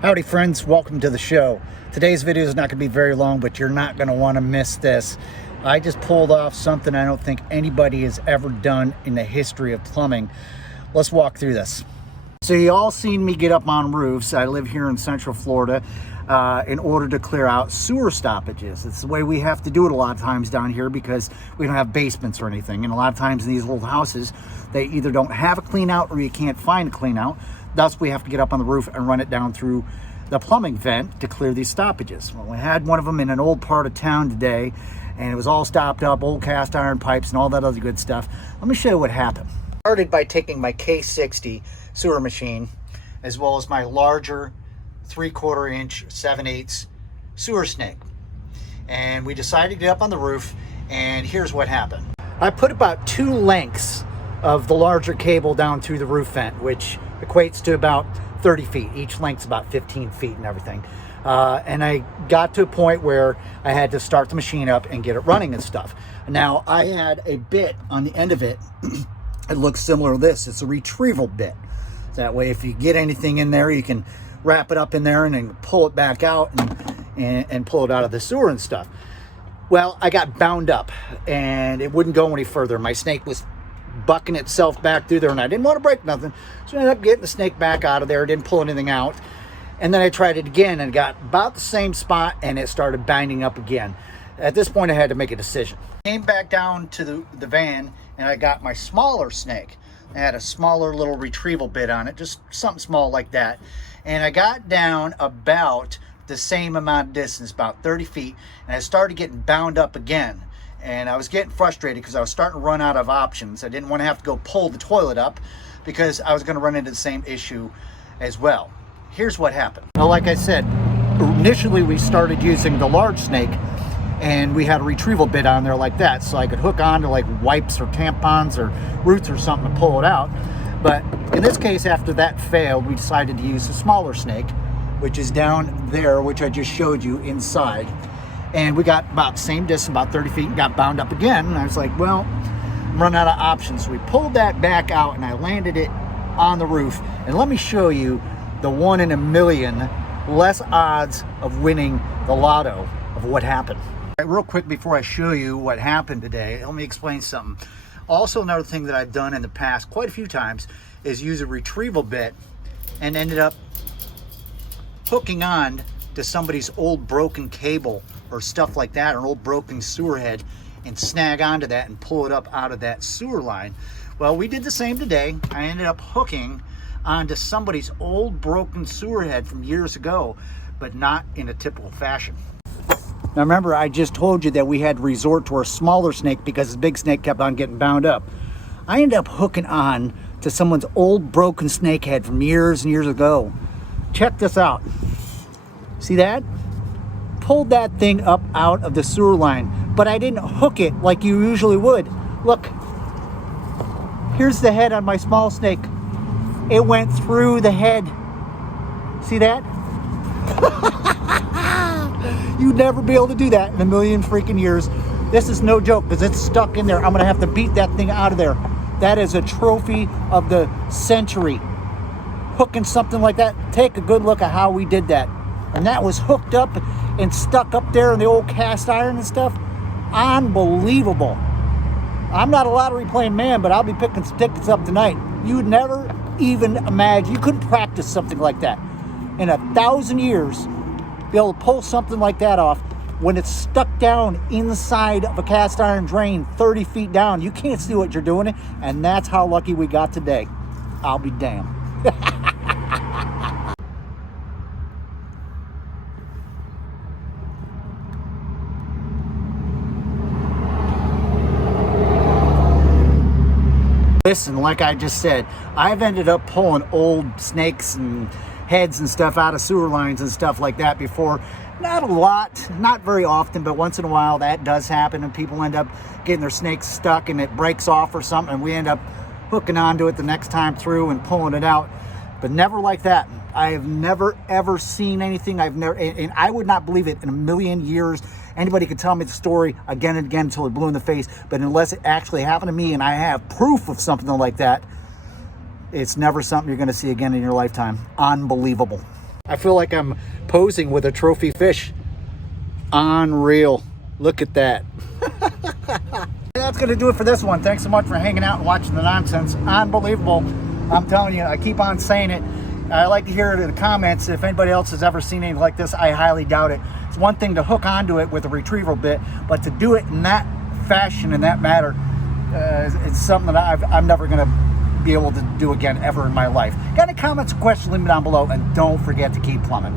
Howdy friends, welcome to the show. Today's video is not going to be very long, but you're not going to want to miss this. I just pulled off something I don't think anybody has ever done in the history of plumbing. Let's walk through this. So you all seen me get up on roofs. I live here in Central Florida in order to clear out sewer stoppages. It's the way we have to do it a lot of times down here because we don't have basements or anything. And a lot of times in these old houses, they either don't have a clean out or you can't find a clean out. Thus, we have to get up on the roof and run it down through the plumbing vent to clear these stoppages. Well, we had one of them in an old part of town today, and it was all stopped up, old cast iron pipes and all that other good stuff. Let me show you what happened. I started by taking my K60 sewer machine, as well as my larger 3/4 inch 7/8 sewer snake. And we decided to get up on the roof, and here's what happened. I put about 2 lengths of the larger cable down through the roof vent, which equates to about 30 feet. Each length's about 15 feet and everything. And I got to a point where I had to start the machine up and get it running and stuff. Now, I had a bit on the end of it. It looks similar to this. It's a retrieval bit. That way, if you get anything in there, you can wrap it up in there and then pull it back out and pull it out of the sewer and stuff. Well, I got bound up and it wouldn't go any further. My snake was bucking itself back through there and I didn't want to break nothing. So I ended up getting the snake back out of there. Didn't pull anything out. And then I tried it again and got about the same spot and it started binding up again. At this point, I had to make a decision. Came back down to the van and I got my smaller snake. I had a smaller little retrieval bit on it, just something small like that. And I got down about the same amount of distance, about 30 feet, and I started getting bound up again. And I was getting frustrated because I was starting to run out of options. I didn't want to have to go pull the toilet up because I was going to run into the same issue as well. Here's what happened. Well, like I said, initially we started using the large snake and we had a retrieval bit on there like that, so I could hook on to like wipes or tampons or roots or something to pull it out. But in this case, after that failed, we decided to use a smaller snake, which is down there, which I just showed you inside. And we got about the same distance, about 30 feet, and got bound up again. And I was like, well, I'm running out of options. So we pulled that back out and I landed it on the roof. And let me show you the 1 in a million less odds of winning the lotto of what happened. All right, real quick before I show you what happened today, let me explain something. Also, another thing that I've done in the past quite a few times is use a retrieval bit and ended up hooking on to somebody's old broken cable or stuff like that, or an old broken sewer head, and snag onto that and pull it up out of that sewer line. Well, we did the same today. I ended up hooking onto somebody's old broken sewer head from years ago, but not in a typical fashion. Now remember, I just told you that we had to resort to our smaller snake because the big snake kept on getting bound up. I ended up hooking on to someone's old broken snake head from years and years ago. Check this out. See that? Pulled that thing up out of the sewer line, but I didn't hook it like you usually would. Look, here's the head on my small snake. It went through the head. See that? You'd never be able to do that in a million freaking years. This is no joke because it's stuck in there. I'm gonna have to beat that thing out of there. That is a trophy of the century. Hooking something like that. Take a good look at how we did that. And that was hooked up and stuck up there in the old cast iron and stuff. Unbelievable. I'm not a lottery playing man, but I'll be picking some tickets up tonight. You'd never even imagine. You couldn't practice something like that. In 1,000 years, be able to pull something like that off when it's stuck down inside of a cast iron drain 30 feet down. You can't see what you're doing, and that's how lucky we got today. I'll be damned. Listen, like I just said, I've ended up pulling old snakes and heads and stuff out of sewer lines and stuff like that before. Not a lot, not very often, but once in a while that does happen and people end up getting their snakes stuck and it breaks off or something and we end up hooking onto it the next time through and pulling it out. But never like that. I have never ever seen anything. And I would not believe it in a million years. Anybody could tell me the story again and again until it blew in the face, but unless it actually happened to me and I have proof of something like that, it's never something you're going to see again in your lifetime. Unbelievable. I feel like I'm posing with a trophy fish. Unreal. Look at that. That's going to do it for this one. Thanks so much for hanging out and watching the nonsense. Unbelievable. I'm telling you, I keep on saying it. I like to hear it in the comments. If anybody else has ever seen anything like this, I highly doubt it. It's one thing to hook onto it with a retrieval bit, but to do it in that fashion, in that matter, it's something that I'm never going to be able to do again ever in my life. Got any comments or questions, leave them down below, and don't forget to keep plumbing.